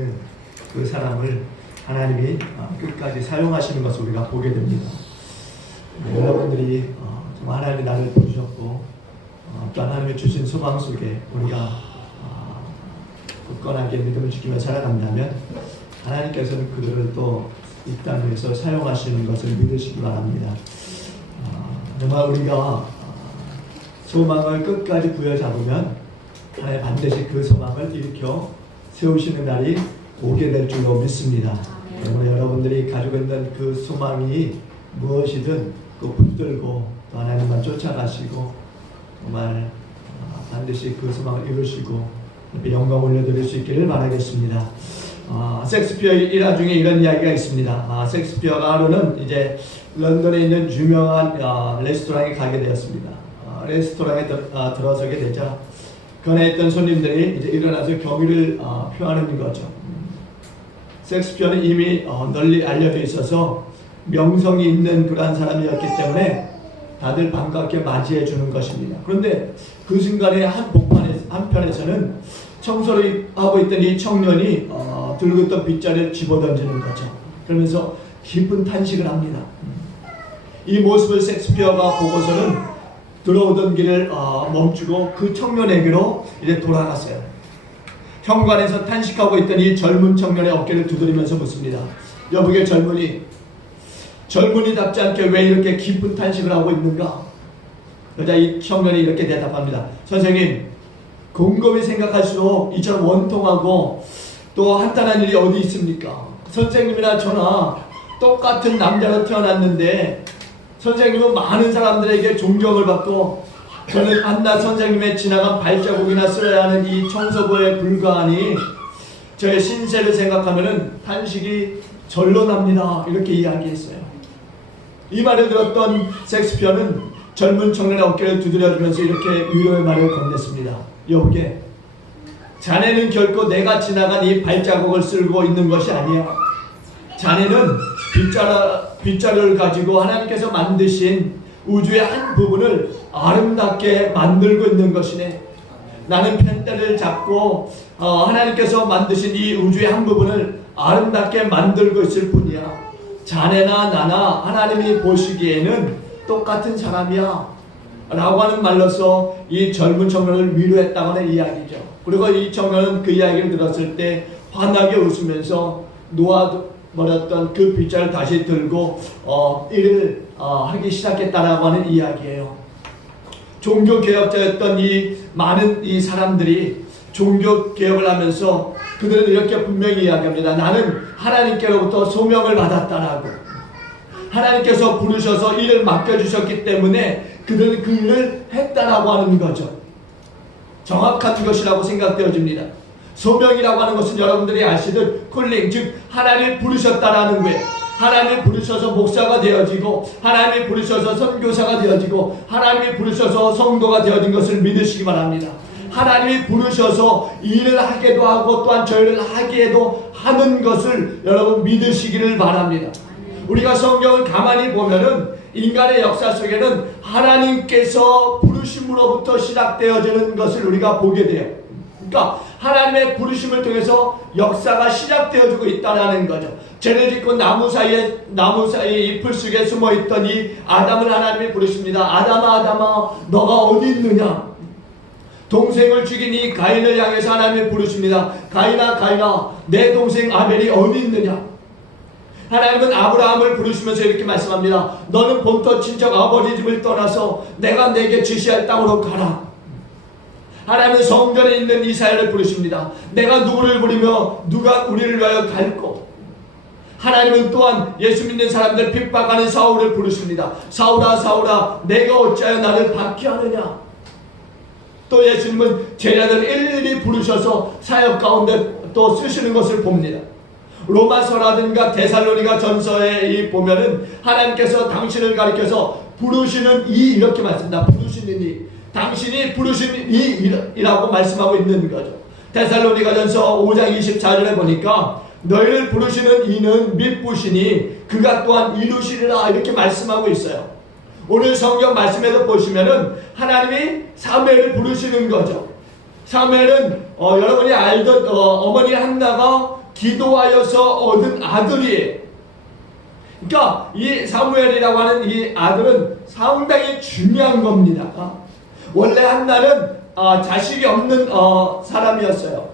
있는 그 사람을 하나님이 끝까지 사용하시는 것을 우리가 보게 됩니다. 여러분들이 하나님이 나를 부르셨고 또 하나님이 주신 소망 속에 우리가 굳건하게 믿음을 지키며 살아간다면 하나님께서는 그들을 또 이 땅 위에서 사용하시는 것을 믿으시기 바랍니다. 정말 우리가 소망을 끝까지 부여잡으면 하나님 반드시 그 소망을 일으켜 세우시는 날이 오게 될 줄로 믿습니다. 때문에 여러분들이 가지고 있는 그 소망이 무엇이든 그 붙들고 또 하나님만 쫓아가시고 정말 반드시 그 소망을 이루시고 영광 올려드릴 수 있기를 바라겠습니다. 셰익스피어 일화 중에 이런 이야기가 있습니다. 셰익스피어가 하루는 이제 런던에 있는 유명한 레스토랑에 가게 되었습니다. 레스토랑에 들어서게 되자 그 안에 있던 손님들이 이제 일어나서 경의를 표하는 거죠. 셰익스피어는 이미 널리 알려져 있어서 명성이 있는 그러한 사람이었기 때문에 다들 반갑게 맞이해 주는 것입니다. 그런데 그 순간에 한편에서는 청소를 하고 있던 이 청년이 들고 있던 빗자루를 집어던지는 거죠. 그러면서 깊은 탄식을 합니다. 이 모습을 셰익스피어가 보고서는 들어오던 길을 멈추고 그 청년에게로 이제 돌아갔어요. 현관에서 탄식하고 있던 이 젊은 청년의 어깨를 두드리면서 묻습니다. 여보게 젊은이답지 않게 왜 이렇게 깊은 탄식을 하고 있는가? 그러자 이 청년이 이렇게 대답합니다. 선생님, 곰곰이 생각할수록 이처럼 원통하고 또 한탄한 일이 어디 있습니까? 선생님이나 저나 똑같은 남자로 태어났는데 선생님은 많은 사람들에게 존경을 받고 저는 한낱 선생님의 지나간 발자국이나 쓸어야 하는 이 청소부에 불과하니 저의 신세를 생각하면 탄식이 절로 납니다. 이렇게 이야기했어요. 이 말을 들었던 셰익스피어는 젊은 청년의 어깨를 두드려주면서 이렇게 위로의 말을 건넸습니다. 여보게, 자네는 결코 내가 지나간 이 발자국을 쓸고 있는 것이 아니야. 자네는 빗자루를 가지고 하나님께서 만드신 우주의 한 부분을 아름답게 만들고 있는 것이네. 나는 펜대를 잡고 하나님께서 만드신 이 우주의 한 부분을 아름답게 만들고 있을 뿐이야. 자네나 나나 하나님이 보시기에는 똑같은 사람이야 라고 하는 말로서 이 젊은 청년을 위로했다고 하는 이야기죠. 그리고 이 청년은 그 이야기를 들었을 때 환하게 웃으면서 놓아버렸던 그 빗자루를 다시 들고 일을 하기 시작했다라고 하는 이야기예요. 종교개혁자였던 이 많은 이 사람들이 종교개혁을 하면서 그들은 이렇게 분명히 이야기합니다. 나는 하나님께로부터 소명을 받았다라고. 하나님께서 부르셔서 일을 맡겨주셨기 때문에 그들은 그 일을 했다라고 하는 거죠. 정확한 것이라고 생각되어집니다. 소명이라고 하는 것은 여러분들이 아시듯 콜링, 즉 하나님이 부르셨다라는 거예요. 하나님이 부르셔서 목사가 되어지고 하나님이 부르셔서 선교사가 되어지고 하나님이 부르셔서 성도가 되어진 것을 믿으시기 바랍니다. 하나님이 부르셔서 일을 하게도 하고 또한 저희를 하게도 하는 것을 여러분 믿으시기를 바랍니다. 우리가 성경을 가만히 보면은 인간의 역사 속에는 하나님께서 부르심으로부터 시작되어지는 것을 우리가 보게 돼요. 그러니까 하나님의 부르심을 통해서 역사가 시작되어지고 있다는 거죠. 죄를 짓고 나무 사이에 잎을 속에 숨어있던 이 아담을 하나님이 부르십니다. 아담아 너가 어디 있느냐. 동생을 죽인 이 가인을 향해서 하나님이 부르십니다. 가인아 내 동생 아벨이 어디 있느냐. 하나님은 아브라함을 부르시면서 이렇게 말씀합니다. 너는 본토 친척 아버지 집을 떠나서 내가 내게 지시할 땅으로 가라. 하나님은 성전에 있는 이스라엘을 부르십니다. 내가 누구를 부르며 누가 우리를 위하여 갈고. 하나님은 또한 예수 믿는 사람들 핍박하는 사울을 부르십니다. 사울아 내가 어찌하여 나를 박해하느냐. 또 예수님은 제자들 일일이 부르셔서 사역 가운데 또 쓰시는 것을 봅니다. 로마서라든가 데살로니가 전서에 보면은 하나님께서 당신을 가리켜서 부르시는 이 이렇게 말씀합니다. 부르시는 이, 당신이 부르시는 이라고 말씀하고 있는 거죠. 데살로니가 전서 5장 24절에 보니까 너희를 부르시는 이는 믿부시니 그가 또한 이루시리라 이렇게 말씀하고 있어요. 오늘 성경 말씀에도 보시면은 하나님이 사무엘을 부르시는 거죠. 사무엘은 여러분이 알던 어머니 한나가 기도하여서 얻은 아들이에요. 그러니까 이 사무엘이라고 하는 이 아들은 상당히 중요한 겁니다. 원래 한나는 자식이 없는 사람이었어요.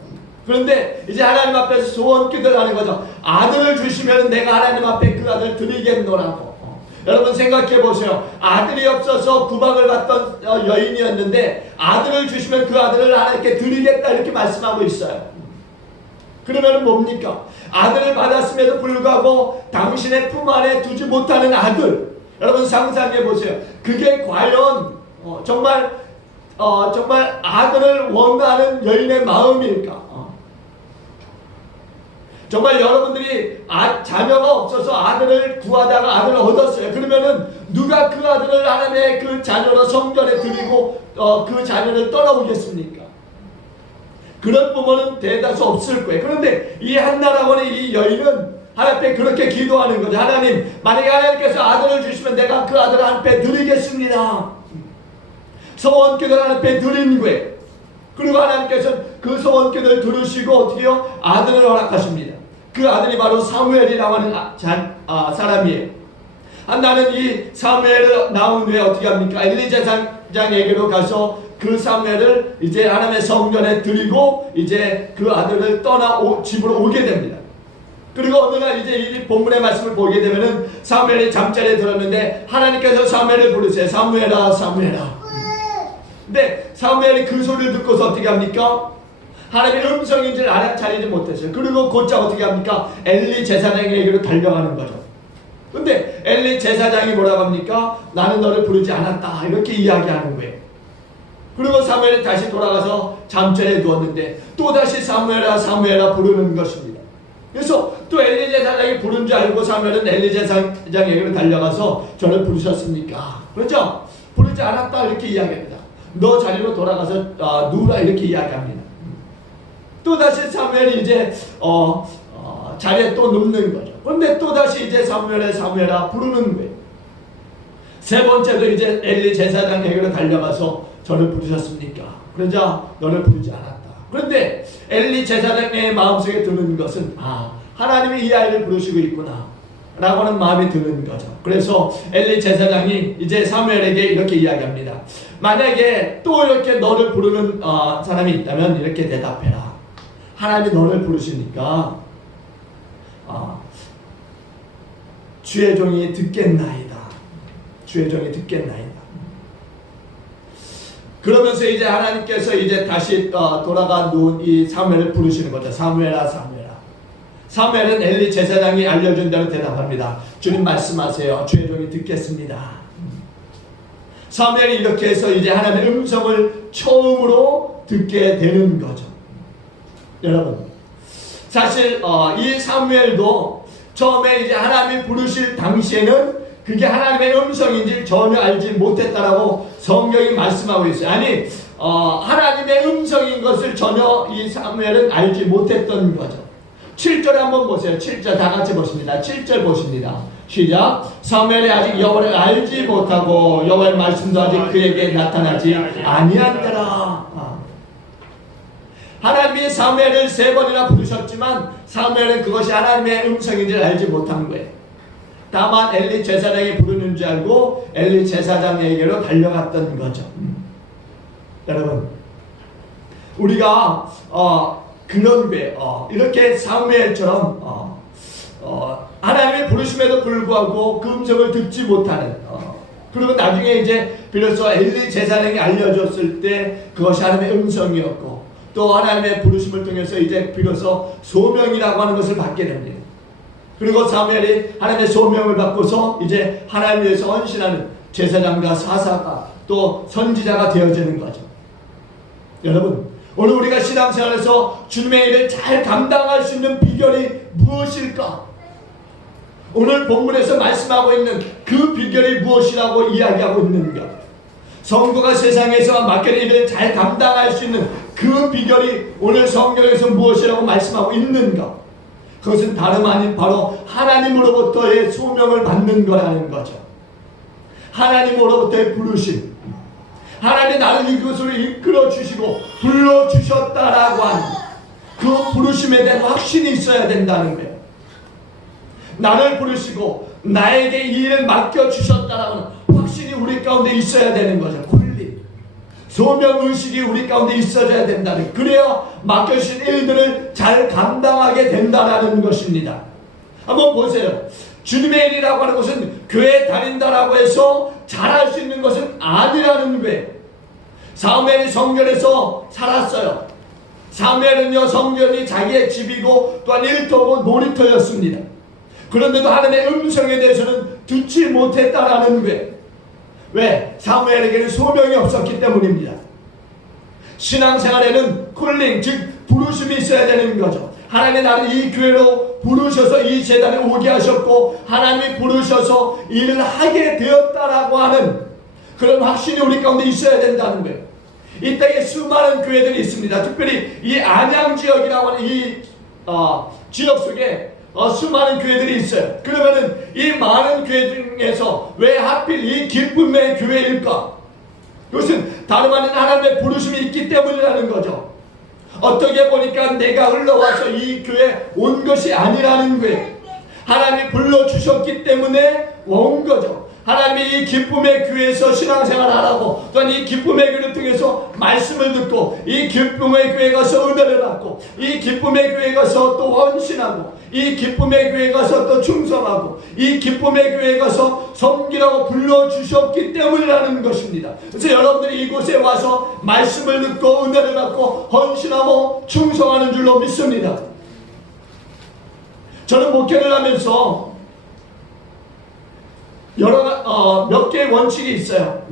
그런데 이제 하나님 앞에서 소원 기도를 하는 거죠. 아들을 주시면 내가 하나님 앞에 그 아들 드리겠노라고. 여러분 생각해 보세요. 아들이 없어서 구박을 받던 여인이었는데 아들을 주시면 그 아들을 하나님께 드리겠다 이렇게 말씀하고 있어요. 그러면 뭡니까? 아들을 받았음에도 불구하고 당신의 품 안에 두지 못하는 아들. 여러분 상상해 보세요. 그게 과연 정말 아들을 원하는 여인의 마음일까? 정말 여러분들이 자녀가 없어서 아들을 구하다가 아들을 얻었어요. 그러면은 누가 그 아들을 하나님의 그 자녀로 성전에 드리고 그 자녀를 떠나오겠습니까? 그런 부모는 대다수 없을 거예요. 그런데 이 한나라고 하는 이 여인은 하나님 앞에 그렇게 기도하는 거죠. 하나님, 만약에 하나님께서 아들을 주시면 내가 그 아들을 하나님 앞에 드리겠습니다. 소원 기도를 하나님 앞에 드린 거예요. 그리고 하나님께서 그 소원 기도를 들으시고 어떻게 해요? 아들을 허락하십니다. 그 아들이 바로 사무엘이라고 하는 사람이에요. 한나는 이 사무엘을 나온 후에 어떻게 합니까? 엘리 제사장에게로 가서 그 사무엘을 이제 하나님의 성전에 드리고 이제 그 아들을 떠나 집으로 오게 됩니다. 그리고 어느 날 이제 이 본문의 말씀을 보게 되면은 사무엘이 잠자리에 들었는데 하나님께서 사무엘을 부르세요. 사무엘아, 사무엘아. 근데 사무엘이 그 소리를 듣고서 어떻게 합니까? 하나님의 음성인지를 알아차리지 못했어요. 그리고 곧장 어떻게 합니까? 엘리 제사장에게로 달려가는 거죠. 근데 엘리 제사장이 뭐라고 합니까? 나는 너를 부르지 않았다 이렇게 이야기하는 거예요. 그리고 사무엘이 다시 돌아가서 잠자리에 누웠는데 또다시 사무엘아 사무엘아 부르는 것입니다. 그래서 또 엘리 제사장이 부른 줄 알고 사무엘은 엘리 제사장에게로 달려가서 저를 부르셨습니까? 그렇죠? 부르지 않았다 이렇게 이야기합니다. 너 자리로 돌아가서 누우라 이렇게 이야기합니다. 또다시 사무엘이 이제 자리에 또 눕는 거죠. 그런데 또다시 이제 사무엘아 부르는 거예요. 세 번째도 이제 엘리 제사장에게로 달려가서 저를 부르셨습니까? 그러자 너를 부르지 않았다. 그런데 엘리 제사장의 마음속에 드는 것은 하나님이 이 아이를 부르시고 있구나 라고 하는 마음이 드는 거죠. 그래서 엘리 제사장이 이제 사무엘에게 이렇게 이야기합니다. 만약에 또 이렇게 너를 부르는 사람이 있다면 이렇게 대답해라. 하나님이 너를 부르시니까 주의 종이 듣겠나이다. 주의 종이 듣겠나이다. 그러면서 이제 하나님께서 이제 다시 돌아가 누운 이 사무엘을 부르시는 거죠. 사무엘아, 사무엘아. 사무엘은 엘리 제사장이 알려준 대로 대답합니다. 주님 말씀하세요. 주의 종이 듣겠습니다. 사무엘이 이렇게 해서 이제 하나님의 음성을 처음으로 듣게 되는 거죠. 여러분, 사실 이 사무엘도 처음에 이제 하나님이 부르실 당시에는 그게 하나님의 음성인지 전혀 알지 못했다라고 성경이 말씀하고 있어요. 아니, 하나님의 음성인 것을 전혀 이 사무엘은 알지 못했던 거죠. 7절 한번 보세요. 7절 다 같이 보십니다. 7절 보십니다. 시작. 사무엘이 아직 여호와를 알지 못하고 여호와의 말씀도 아직 그에게 나타나지 아니한더라. 하나님이 사무엘을 3번이나 부르셨지만 사무엘은 그것이 하나님의 음성인지를 알지 못한 거예요. 다만 엘리 제사장이 부르는 줄 알고 엘리 제사장에게로 달려갔던 거죠. 여러분, 우리가 그런 거예요. 이렇게 사무엘처럼 하나님의 부르심에도 불구하고 그 음성을 듣지 못하는 그리고 나중에 이제 비로소 엘리 제사장이 알려줬을 때 그것이 하나님의 음성이었고 또 하나님의 부르심을 통해서 이제 비로소 소명이라고 하는 것을 받게 됩니다. 그리고 사무엘이 하나님의 소명을 받고서 이제 하나님을 위해서 헌신하는 제사장과 사사가 또 선지자가 되어지는 거죠. 여러분, 오늘 우리가 신앙생활에서 주님의 일을 잘 감당할 수 있는 비결이 무엇일까? 오늘 본문에서 말씀하고 있는 그 비결이 무엇이라고 이야기하고 있는가? 성도가 세상에서 맡겨진 일을 잘 감당할 수 있는 그 비결이 오늘 성경에서 무엇이라고 말씀하고 있는가? 그것은 다름 아닌 바로 하나님으로부터의 소명을 받는 거라는 거죠. 하나님으로부터의 부르심. 하나님이 나를 이곳으로 이끌어 주시고 불러 주셨다라고 하는 그 부르심에 대한 확신이 있어야 된다는 거예요. 나를 부르시고 나에게 이 일을 맡겨주셨다라는 확신이 우리 가운데 있어야 되는 거죠. 콜링, 소명의식이 우리 가운데 있어야 된다는 거예요. 그래야 맡겨주신 일들을 잘 감당하게 된다는 것입니다. 한번 보세요. 주님의 일이라고 하는 것은 교회 다닌다라고 해서 잘할 수 있는 것은 아니라는 거예요. 사무엘이 성전에서 살았어요. 사무엘은요, 성전이 자기의 집이고 또한 일터고 놀이터였습니다. 그런데도 하나님의 음성에 대해서는 듣지 못했다라는 거예요. 왜? 사무엘에게는 소명이 없었기 때문입니다. 신앙생활에는 콜링, 즉 부르심이 있어야 되는 거죠. 하나님이 나를 이 교회로 부르셔서 이 재단에 오게 하셨고 하나님이 부르셔서 일을 하게 되었다라고 하는 그런 확신이 우리 가운데 있어야 된다는 거예요. 이 땅에 수많은 교회들이 있습니다. 특별히 이 안양 지역이라고 하는 이 지역 속에 수많은 교회들이 있어요. 그러면은 이 많은 교회 중에서 왜 하필 이 기쁨의 교회일까? 이것은 다름 아닌 하나님의 부르심이 있기 때문이라는 거죠. 어떻게 보니까 내가 흘러와서 이 교회에 온 것이 아니라는 거예요. 하나님이 불러주셨기 때문에 온 거죠. 하나님이 이 기쁨의 교회에서 신앙생활 하라고, 또한 이 기쁨의 교회를 통해서 말씀을 듣고, 이 기쁨의 교회에 가서 은혜를 받고, 이 기쁨의 교회에 가서 또 헌신하고, 이 기쁨의 교회에 가서 또 충성하고, 이 기쁨의 교회에 가서 섬기라고 불러주셨기 때문이라는 것입니다. 그래서 여러분들이 이곳에 와서 말씀을 듣고 은혜를 받고 헌신하고 충성하는 줄로 믿습니다. 저는 목회를 하면서 몇 개의 원칙이 있어요.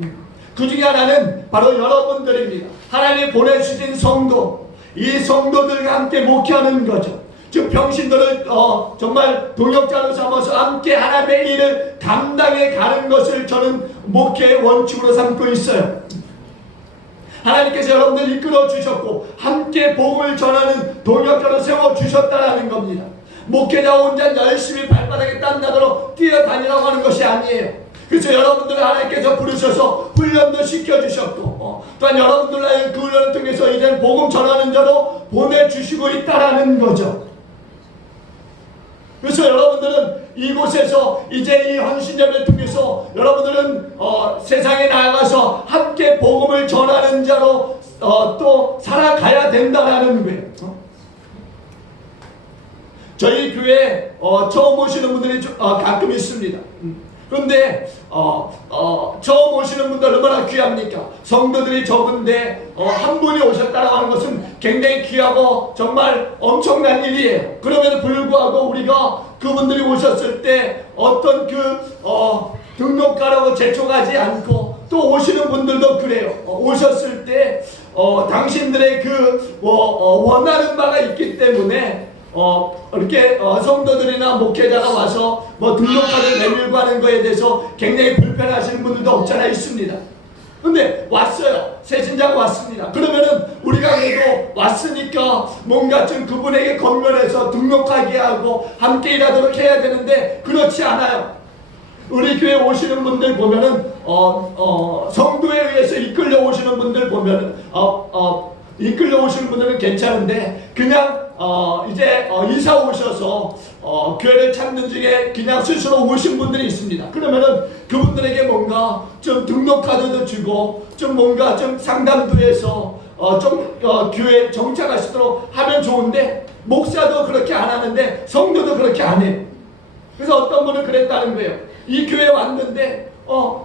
그 중에 하나는 바로 여러분들입니다. 하나님이 보내주신 성도, 이 성도들과 함께 목회하는 거죠. 즉 병신들을 정말 동역자로 삼아서 함께 하나님의 일을 감당해 가는 것을 저는 목회의 원칙으로 삼고 있어요. 하나님께서 여러분들 이끌어 주셨고 함께 복음을 전하는 동역자로 세워주셨다는 겁니다. 목회자 혼자 열심히 발바닥에 땀나도록 뛰어다니라고 하는 것이 아니에요. 그래서 여러분들을 하나님께서 부르셔서 훈련도 시켜주셨고 또한 여러분들의 그 훈련을 통해서 이제 복음 전하는 자로 보내주시고 있다는 거죠. 그래서 여러분들은 이곳에서 이제 이 헌신예배를 통해서 여러분들은 세상에 나아가서 함께 복음을 전하는 자로 또 살아가야 된다는 거예요. 저희 교회에 처음 오시는 분들이 가끔 있습니다. 그런데 처음 오시는 분들 얼마나 귀합니까? 성도들이 적은데 한 분이 오셨다고 하는 것은 굉장히 귀하고 정말 엄청난 일이에요. 그럼에도 불구하고 우리가 그분들이 오셨을 때 어떤 등록하라고 재촉하지 않고 또 오시는 분들도 그래요. 오셨을 때 당신들의 원하는 바가 있기 때문에 이렇게 성도들이나 목회자가 와서 등록카드 내밀고 하는 거에 대해서 굉장히 불편하시는 분들도 없잖아 있습니다. 근데 왔어요. 새신자가 왔습니다. 그러면은 우리가 그래도 왔으니까 뭔가 좀 그분에게 건면해서 등록하게 하고 함께 일하도록 해야 되는데 그렇지 않아요. 우리 교회 오시는 분들 보면은 성도에 의해서 이끌려 오시는 분들 보면은 이끌려 오시는 분들은 괜찮은데 그냥 이제 이사 오셔서 교회를 찾는 중에 그냥 스스로 오신 분들이 있습니다. 그러면은 그분들에게 뭔가 좀 등록카드도 주고 좀 뭔가 좀 상담도 해서 교회에 정착하시도록 하면 좋은데 목사도 그렇게 안 하는데 성도도 그렇게 안 해요. 그래서 어떤 분은 그랬다는 거예요. 이 교회에 왔는데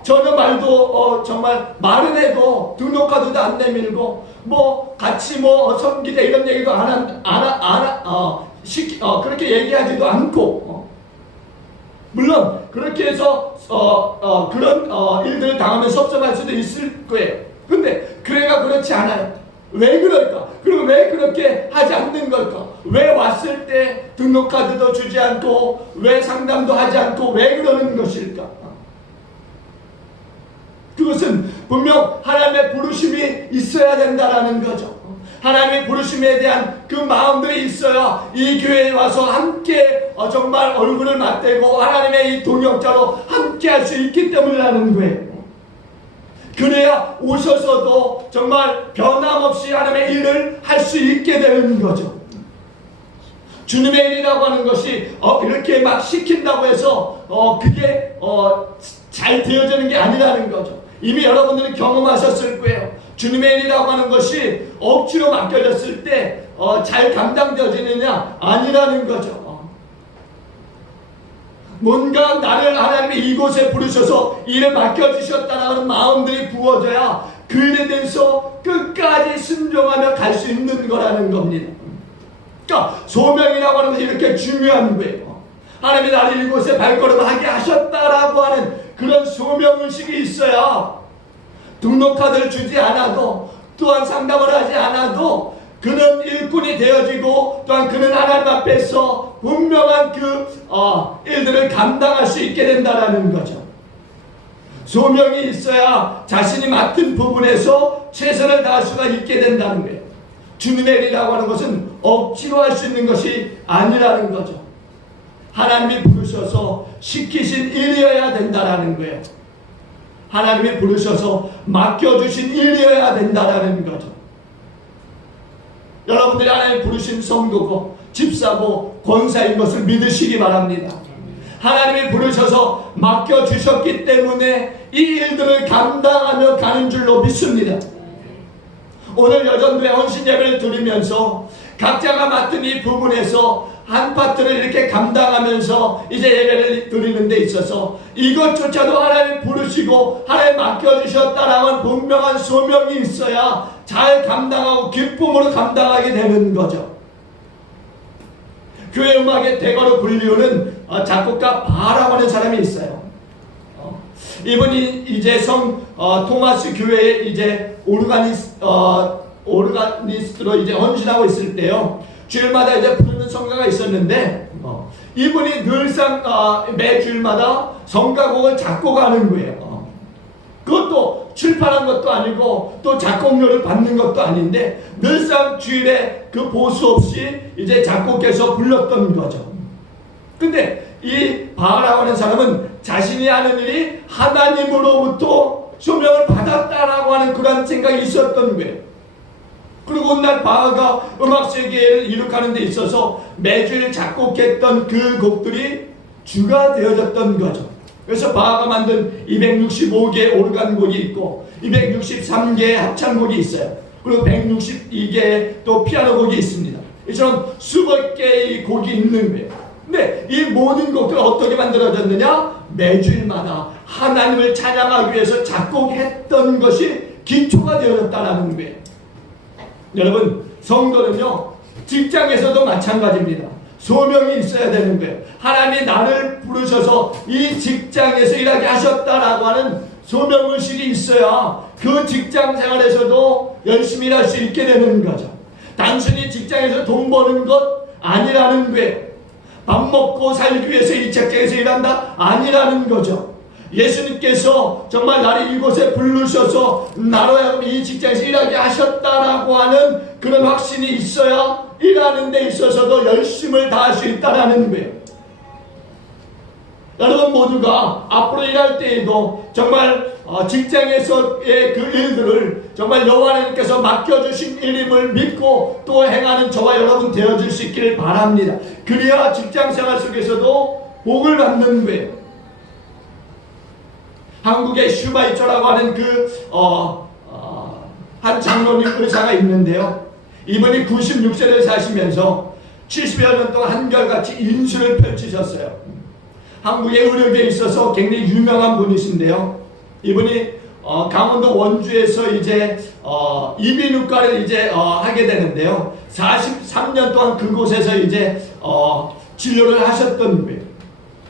전혀 말도 정말 말은 해도 등록카드도 안 내밀고 같이 섬기자 이런 얘기도 그렇게 얘기하지도 않고 물론 그렇게 해서 그런 일들을 당하면 섭섭할 수도 있을 거예요. 근데 교회가 그렇지 않아요. 왜 그럴까? 그리고 왜 그렇게 하지 않는 걸까? 왜 왔을 때 등록카드도 주지 않고 왜 상담도 하지 않고 왜 그러는 것일까? 그것은 분명 하나님의 부르심이 있어야 된다는 거죠. 하나님의 부르심에 대한 그 마음들이 있어야 이 교회에 와서 함께 정말 얼굴을 맞대고 하나님의 이 동역자로 함께 할 수 있기 때문이라는 거예요. 그래야 오셔서도 정말 변함없이 하나님의 일을 할 수 있게 되는 거죠. 주님의 일이라고 하는 것이 이렇게 막 시킨다고 해서 그게 잘 되어지는 게 아니라는 거죠. 이미 여러분들은 경험하셨을 거예요. 주님의 일이라고 하는 것이 억지로 맡겨졌을 때 잘 감당되어지느냐? 아니라는 거죠. 뭔가 나를 하나님이 이곳에 부르셔서 일을 맡겨주셨다는 마음들이 부어져야 그 일에 대해서 끝까지 순종하며 갈 수 있는 거라는 겁니다. 그러니까 소명이라고 하는 것이 이렇게 중요한 거예요. 하나님이 나를 이곳에 발걸음하게 하셨다라고 하는 그런 소명의식이 있어야 등록카드를 주지 않아도, 또한 상담을 하지 않아도 그는 일꾼이 되어지고, 또한 그는 하나님 앞에서 분명한 일들을 감당할 수 있게 된다는 거죠. 소명이 있어야 자신이 맡은 부분에서 최선을 다할 수가 있게 된다는 거예요. 주님의 일이라고 하는 것은 억지로 할 수 있는 것이 아니라는 거죠. 하나님이 부르셔서 시키신 일이어야 된다는 거예요. 하나님이 부르셔서 맡겨주신 일이어야 된다는 거죠. 여러분들이 하나님 부르신 성도고 집사고 권사인 것을 믿으시기 바랍니다. 하나님이 부르셔서 맡겨주셨기 때문에 이 일들을 감당하며 가는 줄로 믿습니다. 오늘 여전도의 헌신 예배를 드리면서 각자가 맡은 이 부분에서 한 파트를 이렇게 감당하면서 이제 예배를 드리는 데 있어서 이것조차도 하나님 부르시고 하나님 맡겨주셨다라는 분명한 소명이 있어야 잘 감당하고 기쁨으로 감당하게 되는 거죠. 교회 음악의 대가로 불리우는 작곡가 바라고 하는 사람이 있어요. 이분이 이제 토마스 교회에 이제 오르가니스트로 이제 헌신하고 있을 때요, 주일마다 이제 부르는 성가가 있었는데, 이분이 늘상 매 주일마다 성가곡을 작곡하는 거예요. 그것도 출판한 것도 아니고 또 작곡료를 받는 것도 아닌데 늘상 주일에 그 보수 없이 이제 작곡해서 불렀던 거죠. 근데 이 바라고 하는 사람은 자신이 하는 일이 하나님으로부터 소명을 받았다라고 하는 그런 생각이 있었던 거예요. 그리고 어느 날 바하가 음악 세계를 이룩하는 데 있어서 매주일 작곡했던 그 곡들이 주가 되어졌던 거죠. 그래서 바하가 만든 265개의 오르간곡이 있고 263개의 합창곡이 있어요. 그리고 162개의 또 피아노곡이 있습니다. 이처럼 수백 개의 곡이 있는 거예요. 근데 이 모든 곡들은 어떻게 만들어졌느냐? 매주일마다 하나님을 찬양하기 위해서 작곡했던 것이 기초가 되어졌다는 거예요. 여러분, 성도는요, 직장에서도 마찬가지입니다. 소명이 있어야 되는 거예요. 하나님이 나를 부르셔서 이 직장에서 일하게 하셨다라고 하는 소명의식이 있어야 그 직장 생활에서도 열심히 일할 수 있게 되는 거죠. 단순히 직장에서 돈 버는 것 아니라는 거예요. 밥 먹고 살기 위해서 이 직장에서 일한다? 아니라는 거죠. 예수님께서 정말 나를 이곳에 부르셔서 나로 하여금 이 직장에서 일하게 하셨다라고 하는 그런 확신이 있어야 일하는 데 있어서도 열심을 다할 수 있다는 거예요. 여러분 모두가 앞으로 일할 때에도 정말 직장에서의 그 일들을 정말 여호와 하나님께서 맡겨주신 일임을 믿고 또 행하는 저와 여러분 되어줄 수 있기를 바랍니다. 그래야 직장생활 속에서도 복을 받는 거예요. 한국의 슈바이처라고 하는 한 장로님 의사가 있는데요. 이분이 96세를 사시면서 70여 년 동안 한결같이 인수를 펼치셨어요. 한국의 의료계에 있어서 굉장히 유명한 분이신데요. 이분이 강원도 원주에서 이제 이비인후과를 이제 하게 되는데요. 43년 동안 그곳에서 이제 진료를 하셨던 거예요.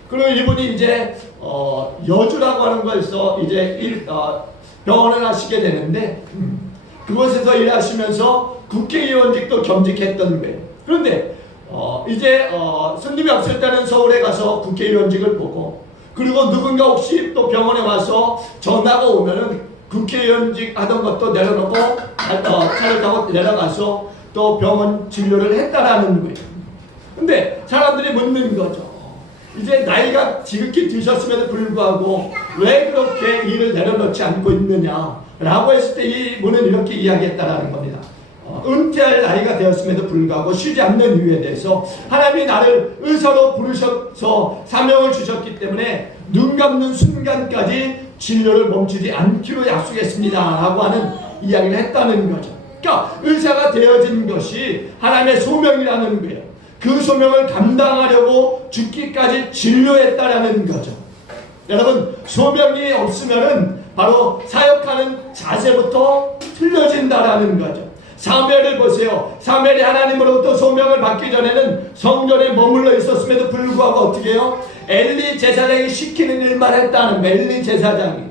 그리고 이분이 이제 여주라고 하는 거에서 이제 병원을 하시게 되는데 그곳에서 일하시면서 국회의원직도 겸직했던 거예요. 그런데 이제 손님이 없을 때는 서울에 가서 국회의원직을 보고, 그리고 누군가 혹시 또 병원에 와서 전화가 오면은 국회의원직 하던 것도 내려놓고 차를 타고 내려가서 또 병원 진료를 했다라는 거예요. 근데 사람들이 묻는 거죠. 이제 나이가 지극히 드셨음에도 불구하고 왜 그렇게 일을 내려놓지 않고 있느냐 라고 했을 때 이분은 이렇게 이야기했다라는 겁니다. 은퇴할 나이가 되었음에도 불구하고 쉬지 않는 이유에 대해서 하나님이 나를 의사로 부르셔서 사명을 주셨기 때문에 눈 감는 순간까지 진료를 멈추지 않기로 약속했습니다 라고 하는 이야기를 했다는 거죠. 그러니까 의사가 되어진 것이 하나님의 소명이라는 거예요. 그 소명을 감당하려고 죽기까지 진료했다라는 거죠. 여러분, 소명이 없으면은 바로 사역하는 자세부터 틀려진다라는 거죠. 사무엘을 보세요. 사무엘이 하나님으로부터 소명을 받기 전에는 성전에 머물러 있었음에도 불구하고 어떻게 해요? 엘리 제사장이 시키는 일만 했다는 거예요. 엘리 제사장이.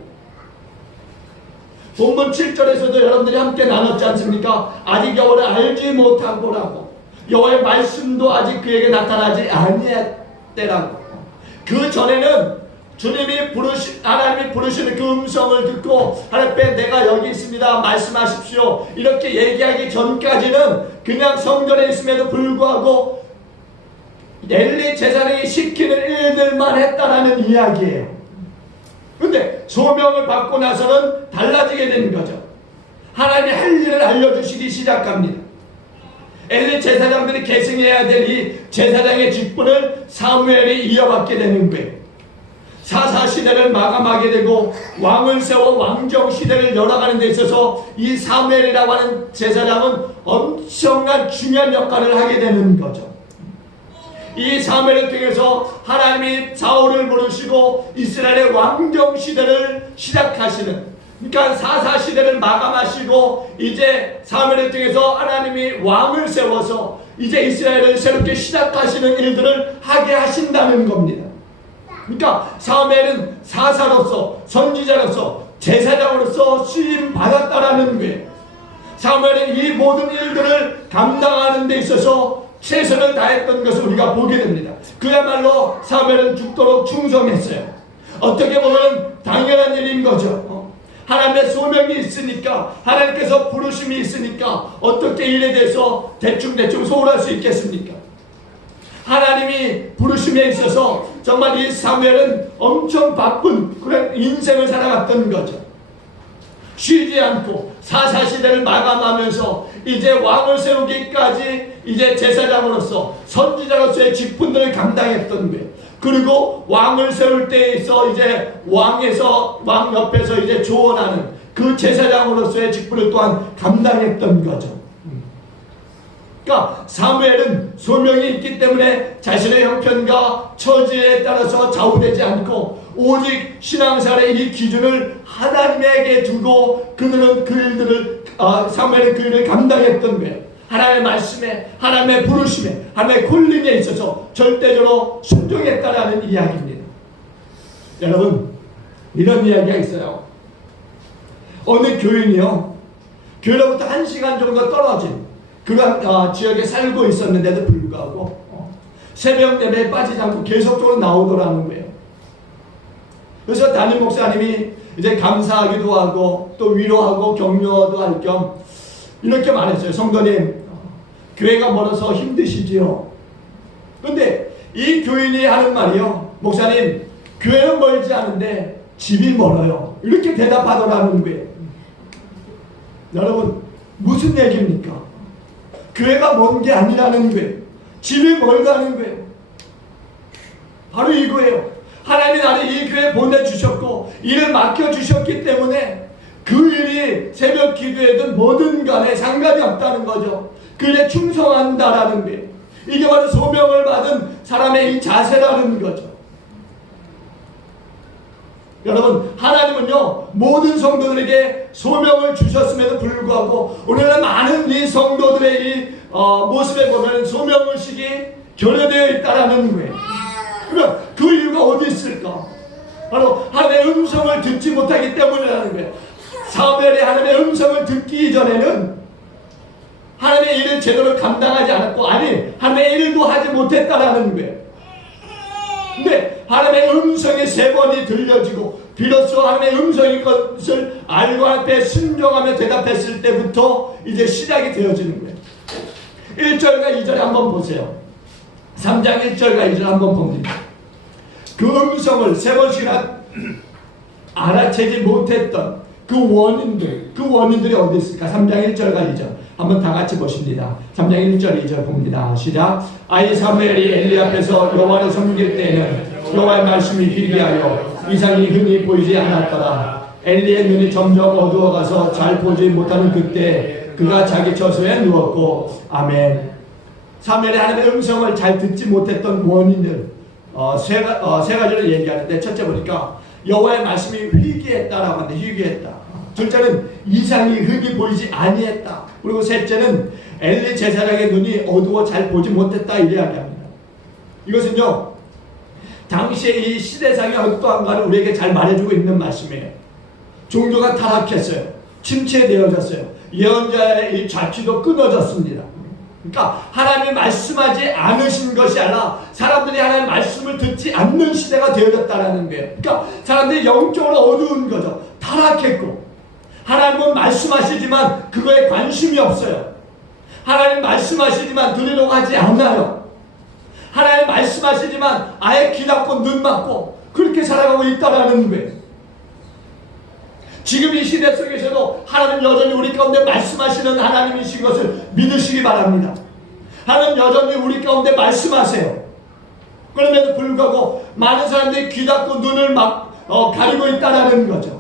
본문 7절에서도 여러분들이 함께 나눴지 않습니까? 아직 여호와를 알지 못하고라고. 여호와의 말씀도 아직 그에게 나타나지 아니했대라고. 그 전에는 하나님이 부르시는 그 음성을 듣고 하나님, 내가 여기 있습니다, 말씀하십시오, 이렇게 얘기하기 전까지는 그냥 성전에 있음에도 불구하고 엘리 제사장이 시키는 일들만 했다라는 이야기예요. 근데 소명을 받고 나서는 달라지게 되는 거죠. 하나님이 할 일을 알려주시기 시작합니다. 엘리 제사장들이 계승해야 될 이 제사장의 직분을 사무엘이 이어받게 되는 거예요. 사사시대를 마감하게 되고 왕을 세워 왕정시대를 열어가는 데 있어서 이 사무엘이라고 하는 제사장은 엄청난 중요한 역할을 하게 되는 거죠. 이 사무엘을 통해서 하나님이 사울을 부르시고 이스라엘의 왕정시대를 시작하시는, 그러니까 사사시대를 마감하시고 이제 사무엘을 통해서 하나님이 왕을 세워서 이제 이스라엘을 새롭게 시작하시는 일들을 하게 하신다는 겁니다. 그러니까 사무엘은 사사로서, 선지자로서, 제사장으로서 쓰임 받았다라는 거예요. 사무엘은 이 모든 일들을 감당하는 데 있어서 최선을 다했던 것을 우리가 보게 됩니다. 그야말로 사무엘은 죽도록 충성했어요. 어떻게 보면 당연한 일인 거죠. 하나님의 소명이 있으니까, 하나님께서 부르심이 있으니까 어떻게 일에 대해서 대충 소홀할 수 있겠습니까? 하나님이 부르심에 있어서 정말 이 사무엘은 엄청 바쁜 그런 인생을 살아갔던 거죠. 쉬지 않고 사사시대를 마감하면서 이제 왕을 세우기까지 이제 제사장으로서, 선지자로서의 직분들을 감당했던 거예요. 그리고 왕을 세울 때에 있어 이제 왕 옆에서 이제 조언하는 그 제사장으로서의 직분을 또한 감당했던 거죠. 그러니까 사무엘은 소명이 있기 때문에 자신의 형편과 처지에 따라서 좌우되지 않고 오직 신앙생활의 이 기준을 하나님에게 두고 그들은 그 일들을 사무엘은 그 일을 감당했던 거예요. 하나님의 말씀에, 하나님의 부르심에, 하나님의 콜링에 있어서 절대적으로 순종했다라는 이야기입니다. 여러분, 이런 이야기가 있어요. 어느 교인이요, 교회로부터 1시간 정도 떨어진 그런 지역에 살고 있었는데도 불구하고 새벽 예배에 빠지지 않고 계속적으로 나오더라는 거예요. 그래서 담임 목사님이 이제 감사하기도 하고 또 위로하고 격려도 할 겸 이렇게 말했어요. 성도님, 교회가 멀어서 힘드시지요? 근데 이 교인이 하는 말이요, 목사님, 교회는 멀지 않은데 집이 멀어요, 이렇게 대답하더라는 거예요. 여러분, 무슨 얘기입니까? 교회가 먼 게 아니라는 거예요. 집이 멀다는 거예요. 바로 이거예요. 하나님이 나를 이 교회에 보내주셨고 일을 맡겨주셨기 때문에 그 일이 새벽 기도에든 뭐든 간에 상관이 없다는 거죠. 그 일에 충성한다라는 거예요. 이게 바로 소명을 받은 사람의 이 자세라는 거죠. 여러분, 하나님은요 모든 성도들에게 소명을 주셨음에도 불구하고 오늘날 많은 이 성도들의 이 모습에 보면 소명의식이 결여되어 있다라는 거예요. 그러니까 그 이유가 어디 있을까? 바로 하나님의 음성을 듣지 못하기 때문이라는 거예요. 사무엘이 하나님의 음성을 듣기 전에는 하나님의 일을 제대로 감당하지 않았고, 아니 하나님의 일도 하지 못했다라는 거예요. 근데 하나님의 음성이 3번이 들려지고 비로소 하나님의 음성인 것을 알고 앞에 순종하며 대답했을 때부터 이제 시작이 되어지는 거예요. 1절과 2절 한번 보세요. 3장 1절과 2절 한번 봅니다. 그 음성을 3번씩이나 알아채지 못했던 그 원인들이 어디 있을까? 3장 1절과 2절 한번 다 같이 보십니다. 3장 1절 2절 봅니다. 시작. 아이 사무엘이 엘리 앞에서 여호와를 섬길 때에는 여호와의 말씀이 희귀하여 이상이 흔히 보이지 않았더라. 엘리의 눈이 점점 어두워가서 잘 보지 못하는 그때 그가 자기 처소에 누웠고. 아멘. 사무엘이 하나님의 음성을 잘 듣지 못했던 원인을 세 가지를 얘기하는데, 첫째 보니까 여호와의 말씀이 희귀했다라고 하는데, 희귀했다. 둘째는 이상이 흔히 보이지 아니했다. 그리고 셋째는 엘리 제사장의 눈이 어두워 잘 보지 못했다, 이 이야기합니다. 이것은요, 당시의 이 시대상의 어떠한가를 우리에게 잘 말해주고 있는 말씀이에요. 종교가 타락했어요. 침체되어졌어요. 예언자의 이 자취도 끊어졌습니다. 그러니까 하나님이 말씀하지 않으신 것이 아니라 사람들이 하나님의 말씀을 듣지 않는 시대가 되어졌다는 거예요. 그러니까 사람들이 영적으로 어두운 거죠. 타락했고, 하나님은 말씀하시지만 그거에 관심이 없어요. 하나님 말씀하시지만 들으려고 하지 않아요. 하나님 말씀하시지만 아예 귀 닫고 눈 막고 그렇게 살아가고 있다는 거예요. 지금 이 시대 속에서도 하나님 여전히 우리 가운데 말씀하시는 하나님이신 것을 믿으시기 바랍니다. 하나님 여전히 우리 가운데 말씀하세요. 그럼에도 불구하고 많은 사람들이 귀 닫고 눈을 가리고 있다는 거죠.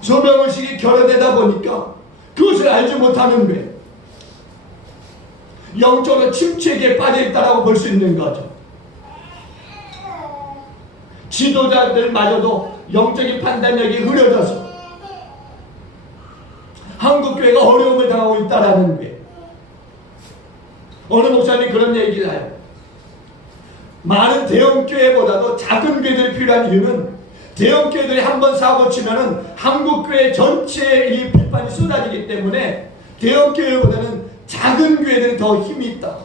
소명의식이 결여되다 보니까 그것을 알지 못하는 거예요. 영적으로 침체기에 빠져있다라고 볼 수 있는 거죠. 지도자들마저도 영적인 판단력이 흐려져서 한국교회가 어려움을 당하고 있다는 게, 어느 목사님이 그런 얘기를 해요. 많은 대형교회보다도 작은 교회들이 필요한 이유는 대형교회들이 한번 사고 치면은 한국교회 전체에 이 비판이 쏟아지기 때문에 대형교회보다는 작은 교회들이 더 힘이 있다,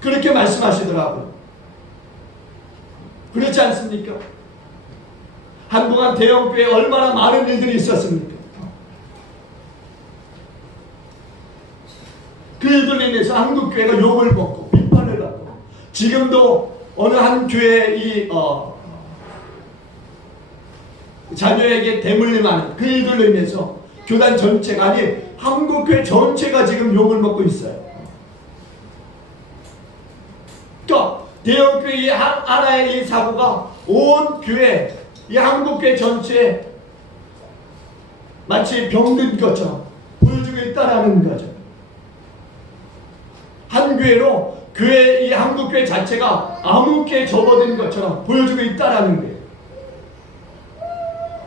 그렇게 말씀하시더라고요. 그렇지 않습니까? 한동안 대형교회에 얼마나 많은 일들이 있었습니까? 그 일들로 인해서 한국교회가 욕을 먹고 비판을 받고, 지금도 어느 한 교회의 자녀에게 대물림하는 그 일들로 인해서 교단 전체가, 아니 한국교회 전체가 지금 욕을 먹고 있어요. 그러니까 대형교회 하나의 이 사고가 온 교회, 이 한국교회 전체에 마치 병든 것처럼 보여주고 있다는 거죠. 한 교회로 이 한국교회 자체가 암흑기에 접어든 것처럼 보여주고 있다는 거예요.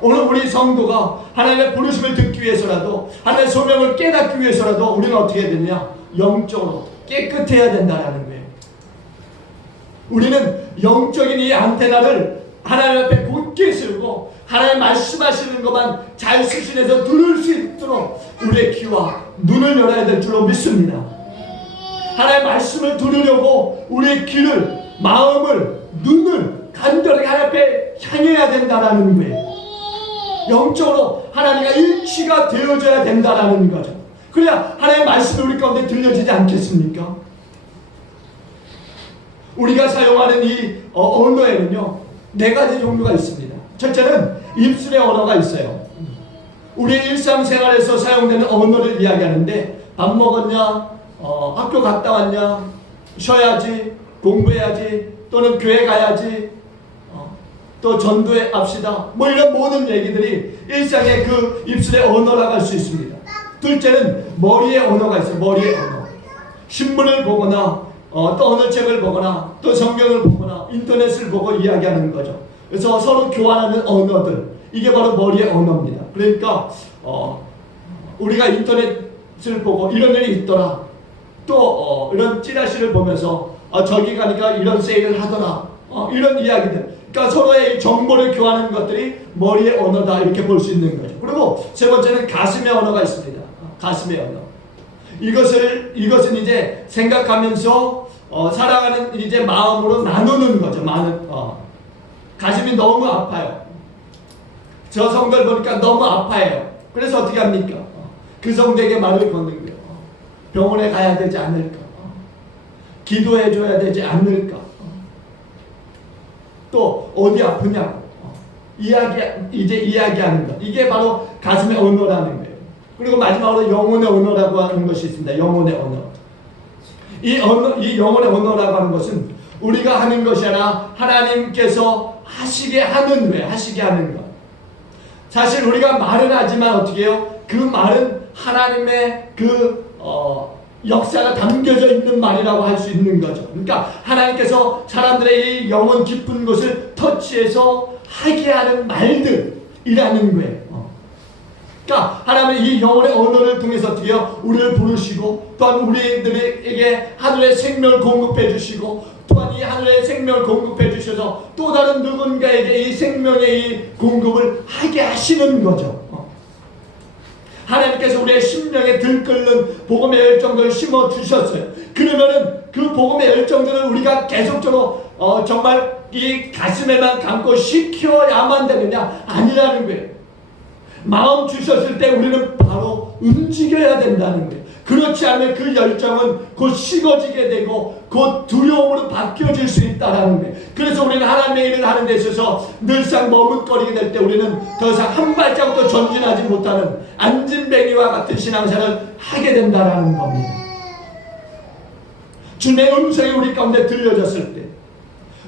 오늘 우리 성도가 하나님의 부르심을 듣기 위해서라도, 하나님의 소명을 깨닫기 위해서라도 우리는 어떻게 해야 되냐? 영적으로 깨끗해야 된다는 거예요. 우리는 영적인 이 안테나를 하나님 앞에 굳게 쓰고 하나님 말씀하시는 것만 잘 수신해서 들을 수 있도록 우리의 귀와 눈을 열어야 될 줄로 믿습니다. 하나님의 말씀을 들으려고 우리의 귀를, 마음을, 눈을 간절히 하나님 앞에 향해야 된다는 거예요. 영적으로 하나님과 일치가 되어져야 된다는 거죠. 그래야 하나님의 말씀이 우리 가운데 들려지지 않겠습니까? 우리가 사용하는 이 언어에는요, 4가지 종류가 있습니다. 첫째는 입술의 언어가 있어요. 우리 일상생활에서 사용되는 언어를 이야기하는데, 밥 먹었냐, 학교 갔다 왔냐, 쉬어야지, 공부해야지, 또는 교회 가야지, 또 전도에 합시다, 뭐 이런 모든 얘기들이 일상의 그 입술의 언어라고 할 수 있습니다. 둘째는 머리의 언어가 있어요. 머리의 언어. 신문을 보거나 또 어느 책을 보거나 또 성경을 보거나 인터넷을 보고 이야기하는 거죠. 그래서 서로 교환하는 언어들, 이게 바로 머리의 언어입니다. 그러니까 우리가 인터넷을 보고 이런 일이 있더라, 또 이런 찌라시를 보면서 저기 가니까 이런 세일을 하더라, 이런 이야기들, 그러니까 서로의 정보를 교환하는 것들이 머리의 언어다, 이렇게 볼 수 있는 거죠. 그리고 세 번째는 가슴의 언어가 있습니다. 가슴의 언어. 이것은 이제 생각하면서 살아가는 이제 마음으로 나누는 거죠. 가슴이 너무 아파요. 저 성도를 보니까 너무 아파해요. 그래서 어떻게 합니까? 그 성도에게 말을 거는 거예요. 병원에 가야 되지 않을까? 기도해 줘야 되지 않을까? 또 어디 아프냐고 이야기하는 것, 이게 바로 가슴의 언어라는 거예요. 그리고 마지막으로 영혼의 언어라고 하는 것이 있습니다. 영혼의 언어. 이 영혼의 언어라고 하는 것은 우리가 하는 것이 아니라 하나님께서 하시게 하는 거예요. 하시게 하는 것. 사실 우리가 말은 하지만 어떻게 해요? 그 말은 하나님의 역사가 담겨져 있는 말이라고 할 수 있는 거죠. 그러니까 하나님께서 사람들의 이 영혼 깊은 것을 터치해서 하게 하는 말들이라는 거예요. 그러니까 하나님은 이 영혼의 언어를 통해서 어떻게 해요? 우리를 부르시고 또한 우리들에게 하늘의 생명을 공급해 주시고 또한 이 하늘의 생명을 공급해 주셔서 또 다른 누군가에게 이 생명의 이 공급을 하게 하시는 거죠. 하나님께서 우리의 심령에 들끓는 복음의 열정들을 심어주셨어요. 그러면은 그 복음의 열정들을 우리가 계속적으로 정말 이 가슴에만 감고 시켜야만 되느냐? 아니라는 거예요. 마음 주셨을 때 우리는 바로 움직여야 된다는 거예요. 그렇지 않으면 그 열정은 곧 식어지게 되고 곧 두려움으로 바뀌어질 수 있다는 거예요. 그래서 우리는 하나님의 일을 하는 데 있어서 늘상 머뭇거리게 될 때 우리는 더 이상 한 발자국도 전진하지 못하는 안진뱅이와 같은 신앙생활을 하게 된다는 겁니다. 주님의 음성이 우리 가운데 들려졌을 때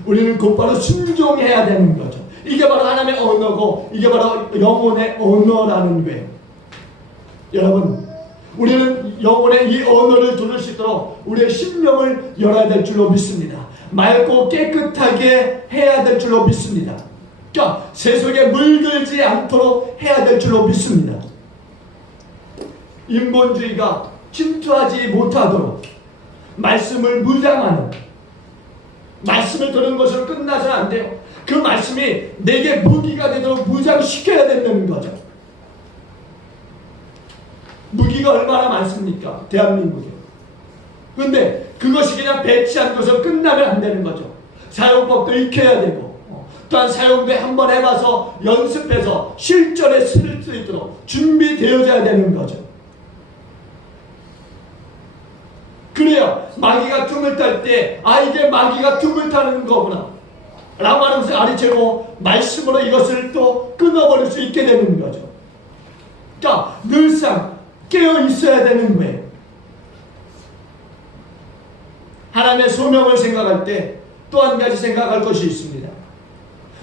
우리는 곧바로 순종해야 되는 거죠. 이게 바로 하나님의 언어고 이게 바로 영혼의 언어라는 거예요. 여러분, 우리는 영혼의 이 언어를 들을 수 있도록 우리의 심령을 열어야 될 줄로 믿습니다. 맑고 깨끗하게 해야 될 줄로 믿습니다. 그러니까 세속에 물들지 않도록 해야 될 줄로 믿습니다. 인본주의가 침투하지 못하도록 말씀을 무장하는, 말씀을 들은 것으로 끝나서는 안 돼요. 그 말씀이 내게 무기가 되도록 무장시켜야 된다는 거죠. 무기가 얼마나 많습니까? 대한민국에. 그런데 그것이 그냥 배치한 것으로 끝나면 안 되는 거죠. 사용법도 익혀야 되고 또한 사용도 한번 해봐서 연습해서 실전에 쓸 수 있도록 준비되어져야 되는 거죠. 그래야 마귀가 tum을 탈 때 이게 마귀가 tum을 타는 거구나 라고 하는 것을 알아채고 말씀으로 이것을 또 끊어버릴 수 있게 되는 거죠. 그러니까 늘상 깨어 있어야 되는 거예요. 하나님의 소명을 생각할 때 또 한 가지 생각할 것이 있습니다.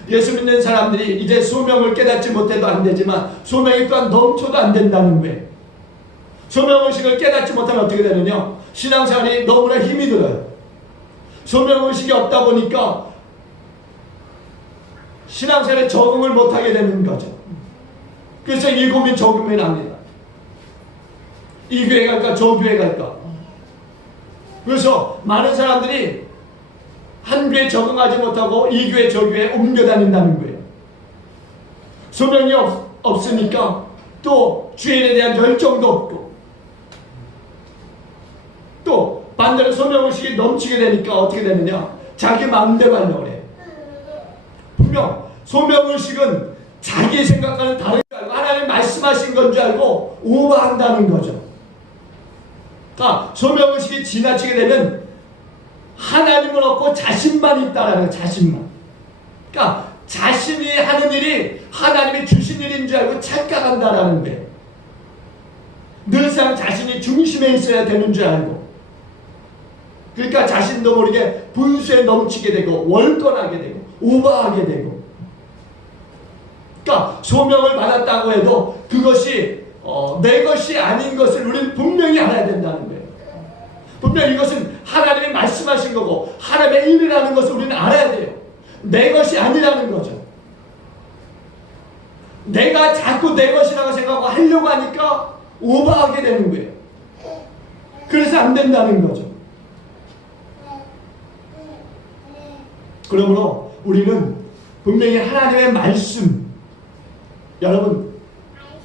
예수 믿는 사람들이 이제 소명을 깨닫지 못해도 안 되지만 소명이 또한 넘쳐도 안 된다는 거예요. 소명의식을 깨닫지 못하면 어떻게 되느냐? 신앙생활이 너무나 힘이 들어요. 소명의식이 없다 보니까 신앙생활에 적응을 못하게 되는 거죠. 그래서 이 고민 저 고민 합니다. 이 교회 갈까 저 교회 갈까. 그래서 많은 사람들이 한 교회에 적응하지 못하고 이 교회 저 교회에 옮겨 다닌다는 거예요. 소명이 없으니까 또 주인에 대한 열정도 없고 또 반대로 소명의식이 넘치게 되니까 어떻게 되느냐? 자기 마음대로 하려고 해요. 분명 소명의식은 자기 생각과는 다른 줄 알고 하나님 말씀하신 건 줄 알고 오버한다는 거죠. 그러니까 소명의식이 지나치게 되면 하나님을 얻고 자신만 있다라는 거예요. 자신만. 그러니까 자신이 하는 일이 하나님이 주신 일인 줄 알고 착각한다라는 거예요. 늘상 자신이 중심에 있어야 되는 줄 알고 그러니까 자신도 모르게 분수에 넘치게 되고 월권하게 되고 오버하게 되고 그러니까 소명을 받았다고 해도 그것이 내 것이 아닌 것을 우리는 분명히 알아야 된다는 거예요. 분명히 이것은 하나님이 말씀하신 거고 하나님의 일이라는 것을 우리는 알아야 돼요. 내 것이 아니라는 거죠. 내가 자꾸 내 것이라고 생각하고 하려고 하니까 오버하게 되는 거예요. 그래서 안 된다는 거죠. 그러므로 우리는 분명히 하나님의 말씀, 여러분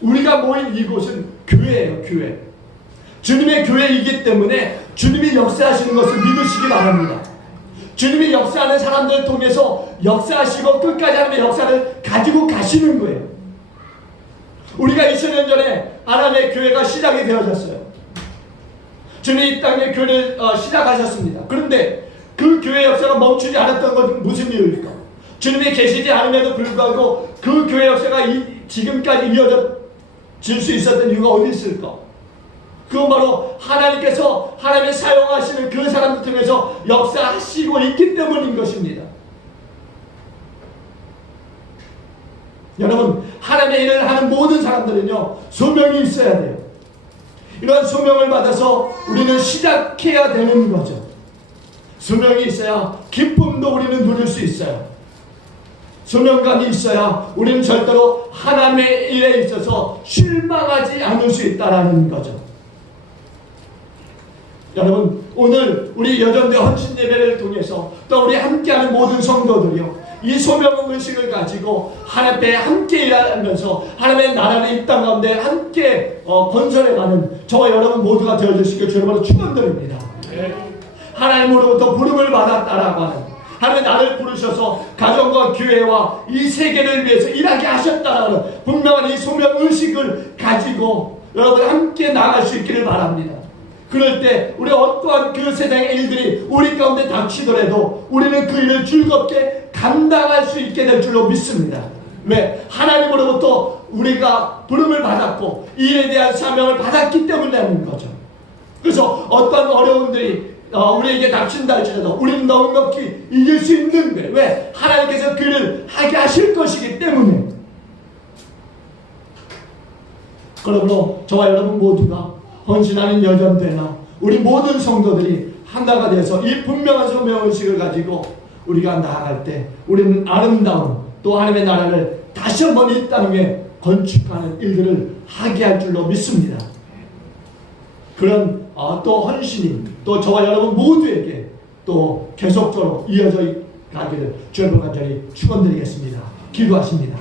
우리가 모인 이곳은 교회예요. 교회. 주님의 교회이기 때문에 주님이 역사하시는 것을 믿으시기 바랍니다. 주님이 역사하는 사람들을 통해서 역사하시고 끝까지 하나님의 역사를 가지고 가시는 거예요. 우리가 2000년 전에 하나님의 교회가 시작이 되어졌어요. 주님이 이 땅에 교회를 시작하셨습니다. 그런데 그 교회 역사가 멈추지 않았던 것은 무슨 이유일까? 주님이 계시지 않음에도 불구하고 그 교회 역사가 지금까지 이어져 질 수 있었던 이유가 어디 있을까? 그건 바로 하나님께서 하나님의 사용하시는 그 사람들 통해서 역사하시고 있기 때문인 것입니다. 여러분, 하나님의 일을 하는 모든 사람들은요, 소명이 있어야 돼요. 이런 소명을 받아서 우리는 시작해야 되는 거죠. 소명이 있어야 기쁨도 우리는 누릴 수 있어요. 소명감이 있어야 우리는 절대로 하나님의 일에 있어서 실망하지 않을 수 있다는 거죠. 여러분, 오늘 우리 여전대 헌신 예배를 통해서 또 우리 함께하는 모든 성도들이요, 이 소명의식을 가지고 하나님 앞에 함께 일하면서 하나님의 나라를 이 땅 가운데 함께 건설해가는 저와 여러분 모두가 되어주시길 주님으로 축원드립니다. 하나님으로부터 부름을 받았다라고 하는, 하나님 나를 부르셔서 가정과 교회와 이 세계를 위해서 일하게 하셨다라는 분명한 이 소명의식을 가지고 여러분 함께 나아갈 수 있기를 바랍니다. 그럴 때 우리 어떠한 그 세상의 일들이 우리 가운데 닥치더라도 우리는 그 일을 즐겁게 감당할 수 있게 될 줄로 믿습니다. 왜? 하나님으로부터 우리가 부름을 받았고 이 일에 대한 사명을 받았기 때문이라는 거죠. 그래서 어떠한 어려움들이 우리에게 닥친다 할지라도 우리는 넉넉히 이길 수 있는데, 왜? 하나님께서 그 일을 하게 하실 것이기 때문에. 그러므로 저와 여러분 모두가 헌신하는 여전되나 우리 모든 성도들이 하나가 되어서 이 분명한 소명의식을 가지고 우리가 나아갈 때 우리는 아름다운 또 하나님의 나라를 다시 한번 이 땅에 건축하는 일들을 하게 할 줄로 믿습니다. 그런 또 헌신이 또 저와 여러분 모두에게 또 계속적으로 이어져 가기를 주님을 간절히 축원드리겠습니다. 기도하십니다.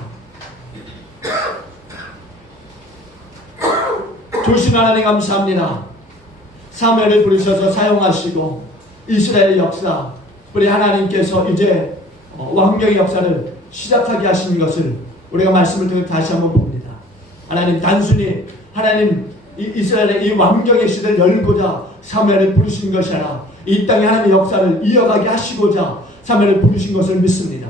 조신 하나님 감사합니다. 사무엘을 부르셔서 사용하시고 이스라엘 역사, 우리 하나님께서 이제 왕명의 역사를 시작하게 하신 것을 우리가 말씀을 통해 다시 한번 봅니다. 하나님, 단순히 하나님 이스라엘의 이 왕정의 시대를 열고자 사무엘을 부르신 것이 아니라 이 땅에 하나님의 역사를 이어가게 하시고자 사무엘을 부르신 것을 믿습니다.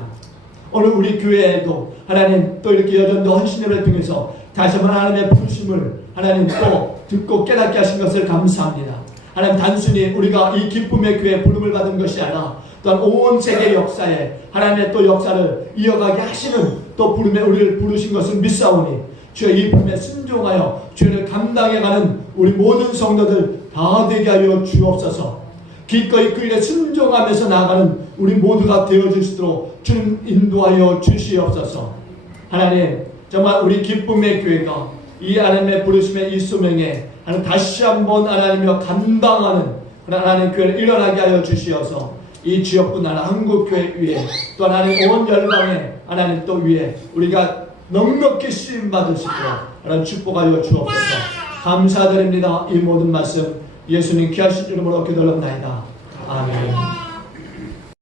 오늘 우리 교회에도 하나님 또 이렇게 여전도 헌신을 통해서 다시 한번 하나님의 부르심을 하나님 또 듣고 깨닫게 하신 것을 감사합니다. 하나님, 단순히 우리가 이 기쁨의 교회에 부름을 받은 것이 아니라 또한 온 세계 역사에 하나님의 또 역사를 이어가게 하시는 또 부름에 우리를 부르신 것을 믿사오니 주여 이 부름에 순종하여 주를 감당해가는 우리 모든 성도들 다 되게 하여 주옵소서. 기꺼이 그 일에 순종하면서 나아가는 우리 모두가 되어주시도록 주님 인도하여 주시옵소서. 하나님, 정말 우리 기쁨의 교회가 이 하나님의 부르심의 이 소명에 다시 한번 하나님이여 감당하는 하나님 교회를 일어나게 하여 주시어서 이 지역뿐 아니라 한국교회 위에 또 하나님 온 열방에 하나님 또 위에 우리가 넉넉히 쓰임받을 수 있도록 하나님 축복하여 주옵소서. 감사드립니다. 이 모든 말씀 예수님 귀하신 이름으로 기도합나이다. 아멘.